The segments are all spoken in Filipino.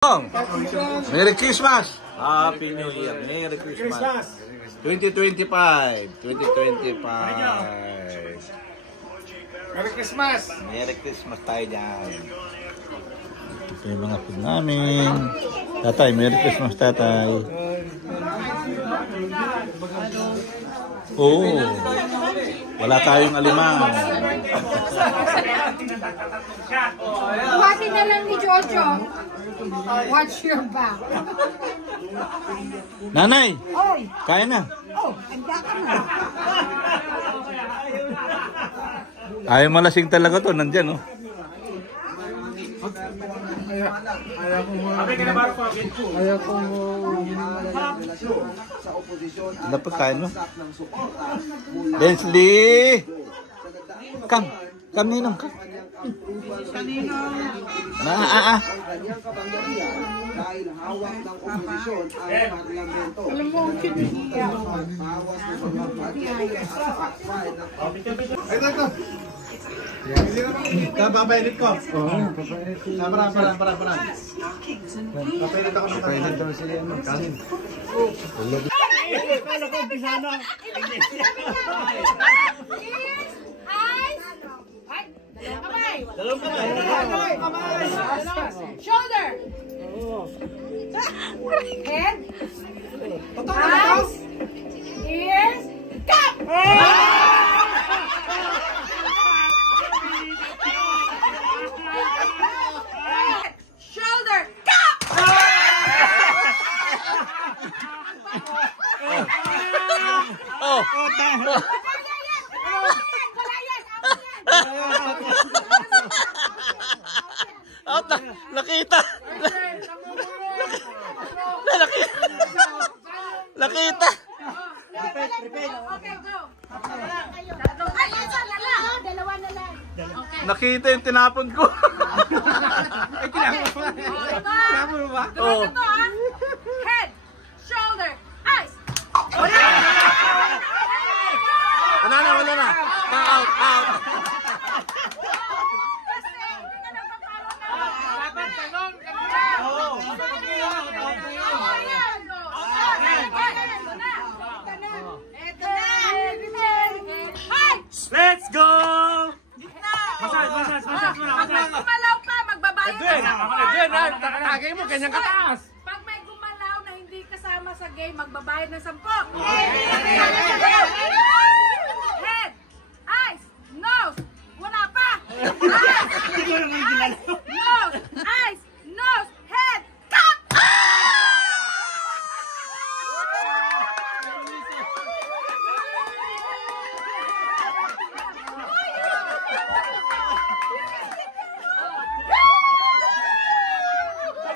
Merry Christmas! Happy New Year! Merry Christmas! 2025! 2025! Merry Christmas! Merry Christmas tayo dyan! Ito yung mga food namin. Tatay, Merry Christmas tatay! Oo! Wala tayong alimang! Buhatin na lang ni Jojo. Watch your back. Nanay! Oy! Kaya na! Oh, handa ka na. Ayaw malasing talaga to, nandyan oh. Ayaw ko Dapat kaya no? Leslie! Come ninong, come. Dahil hawak ng oposisyon ang parlamento. Alam mo, ang kinihiya. Papainit ko. Para. Papainit ako ng papainit daw si Kanin. Kala ko bisana. Dalawang kamay. Shoulder. Head. Eyes. Ears. Cup. Shoulder. Cup. Oh! Out na! Nakita! Nakita! Okay, go. Ay, isa na lang. Dalawa na lang. Okay. Nakita yung tinapon ko! Ay, tinapon mo ba? Oh. Ito ha. Head, shoulder, eyes. Wala na! Out! Let's go! Masas. Pag gumalaw pa, magbabayad ka. Tagay mo, ganyan kataas. Pag may gumalaw na hindi kasama sa game, magbabayad ng 10. Head, eyes, nose. Wala pa. Nose, eyes, nose, head, cup.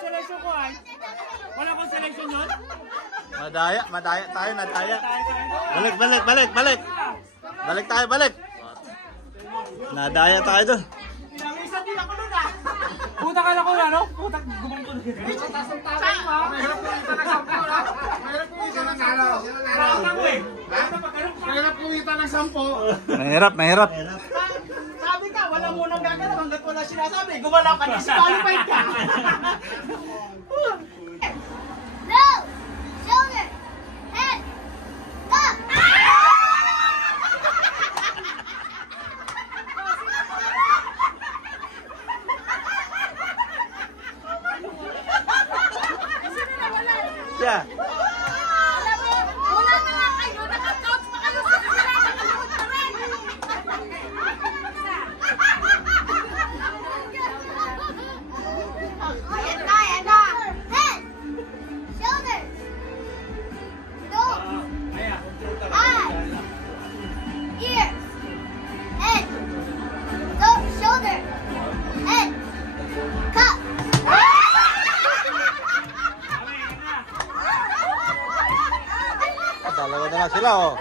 Selection ko ay. Wala kong selection yun? Madaya tayo. Balik. Balik. Nadaya tayo doon. Isa din ako nun ah. Puta ka na ko ano? Puta gumang ko. Mahirap kumita ng 10. Mahirap. Sabi ka, wala munang gagalaw hanggat wala sinasabi. Gumalaw ka, disqualified ka. Nose, shoulder, head, cup. Yeah. Wala na nga kayo, naka-couch pa kayo sa kasila, nakalikot pa rin. Yan na. Head, shoulder, nose, eyes, ears, head, shoulder, head, cup. Dalawa na lang sila oh.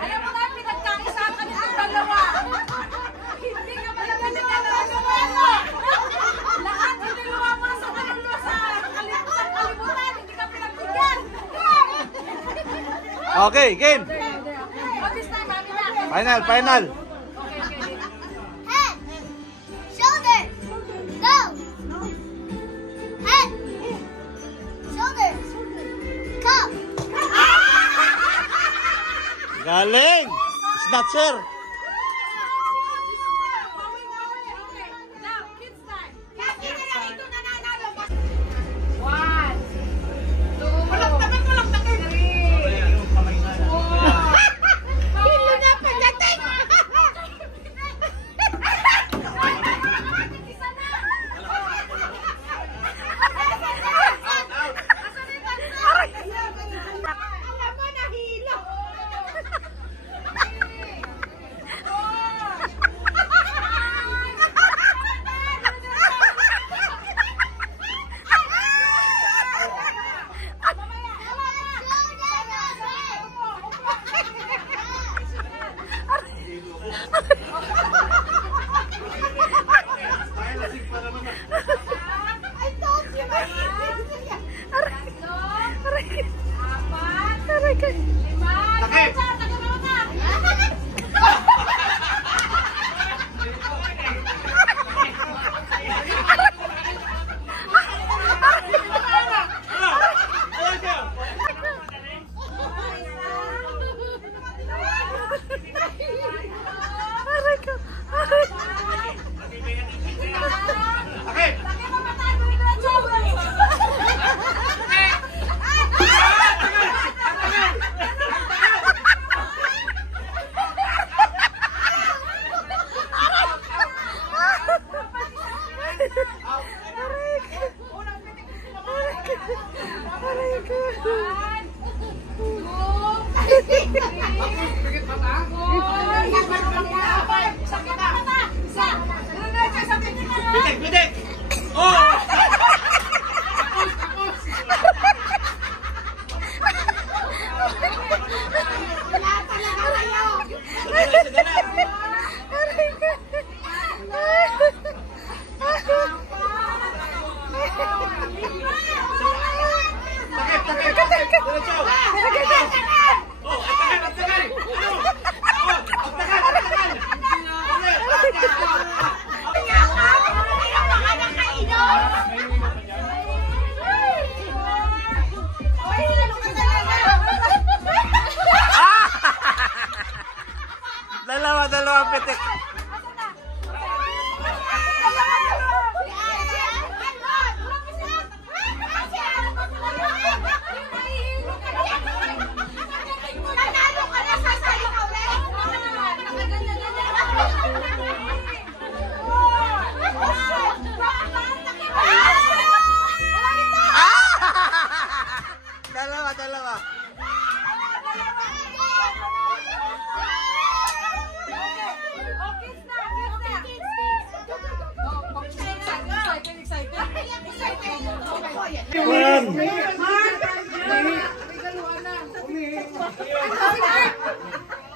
Alam mo na, pinagkaisakan itong dalawa. Hindi ka pala pinagkaisakan mo. Lahat iniluwa mo sa kalimutan. Hindi ka pinagbigyan. Okay, game. What is time, mami na? Final. Head, shoulder, nose, head, Galing! Snatcher! Now, kids time. Kasi na lang ito nananalo. 1, 2, Walang takip, walang takip. 3, 4. Hilo na pagdating. Isa na. Alam mo, nahilo. I told you, apat, 5, Takip. Takip. Bitik, bitik. Oh! Takip, takip, takip. Diretso. Oh, at tagal. Ano? Oh, at tagal. Dalawa pitik. Dalawa.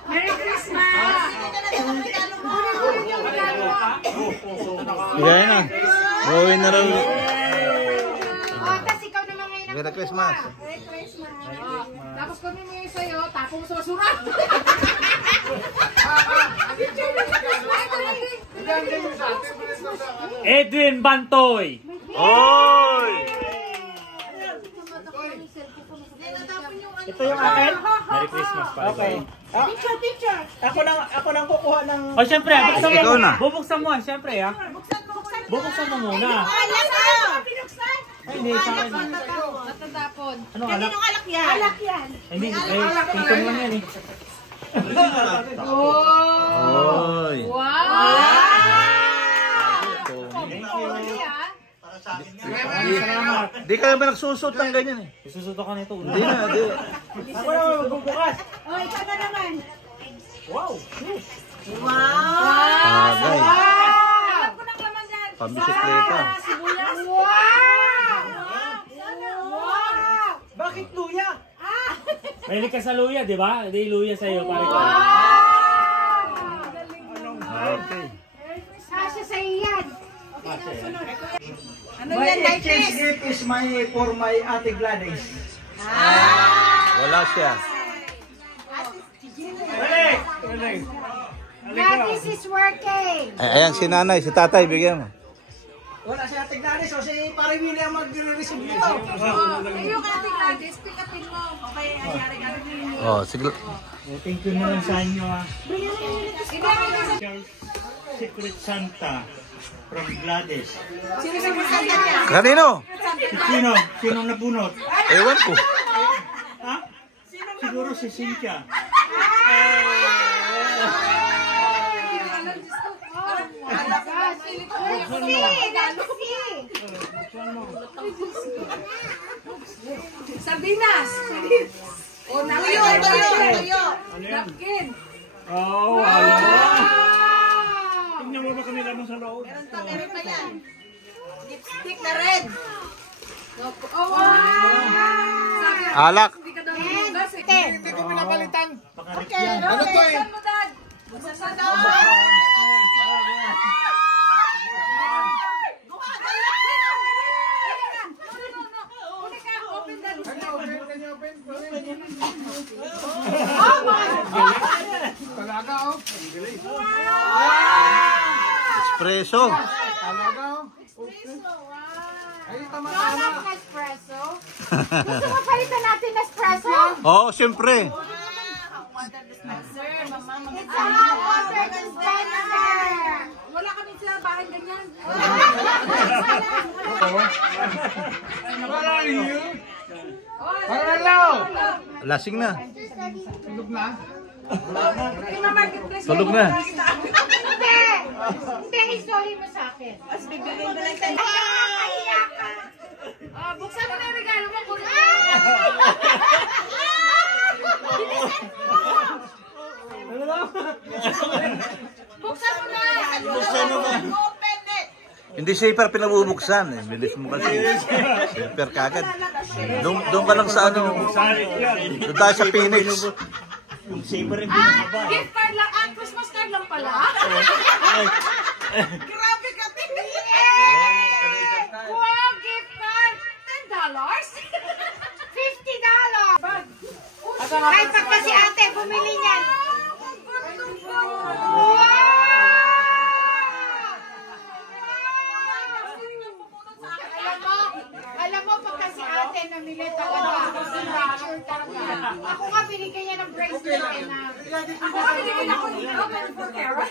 Merry Christmas! Bigay na. Gawin na rin. Tapos ikaw naman ngayon ang Merry Christmas. Merry Christmas. Tapos kung may ngayon sa'yo, tapos mo sa basura. Edwin Bantoy. Oy! Ito yung akin. Merry Christmas pa. Okay. Teacher! Ako nang kukuha ng... O syempre, buksan mo. Ikaw na. Bubuksan mo, syempre ha. Bubuksan mo muna. Pinuksan! Ay, hindi sa akin. Natatapon. Anong alak? Alak yan. Alak yan. Hindi, tingko mo yan eh. Oy! Wow! Salamat. Di ka naman nagsusot ng ganyan eh. Isusuto ka nito. Di na, di. Ako na magbubukas. Oh, ikaw na naman. Wow. Bagay. Alam ko ng laman dyan. Pambisikleta. Sibuyas. Wow! Wow! Bakit luya? Mahilig ka sa luya, di ba? Hindi luya sa'yo, pare ko. Okay. Kasya sa iyan. Ano My yan, exchange Daitis? gift is for my Ate Gladys. Wala siya. Balik! Gladys is working. Ay, ayan si nanay, si tatay, bigyan mo. Wala si Ate Gladys, o si Pare Willie ang mag-receive nito. Iyo ka, Ate Gladys, pick upin mo. Okay, ayari ka. Oh, sige. Thank you na lang sa inyo ah. Hindi, Secret Santa from Gladys. sino sa mga niya? Kanino? Sino? Sinong nabunot? Ewan ko. Ha? Siguro si Cynthia. Sardinas. O, tuyo. Napkin. Oh, alam mo. Tingnan mo ba kami lamang sa loob? Lipstick na red. Oh, wow. Alak. Hindi ka daw nagbugas eh. Hindi ko pinapalitan. Pakarik yan. Ano to eh? Saan mo, Dad? Saan mo? Talaga oh. Espresso. Talaga oh. Ay, tama-tama. Espresso? Gusto mo palitan natin espresso? Oh, siyempre. It's a hot water dispenser! Wala kami sa bahay ganyan. Where are you? Oh, Hello. Lasing na. Tulog na? marketplace. Tulog na. Hindi! Hindi, isoli mo sa akin. Nakakahiya ka! Buksan mo na yung regalo mo. Buksan mo na. Buksan mo na. Hindi safer pinabubuksan eh. Bilis mo kasi. Safer kagad. Doon ka lang sa ano. Salit yan. Doon tayo sa Phoenix. Yung saber rin pinababa. Gift card lang. Christmas card lang pala. Grabe ka, Titi. Wow, gift card. $10? $50! Kahit pagka si ate bumili niyan. Alam mo, pagka si ate namili talaga. Picture talaga. Ako nga binigyan niya ng bracelet na. Ako, binigyan ako nito. 24 karat.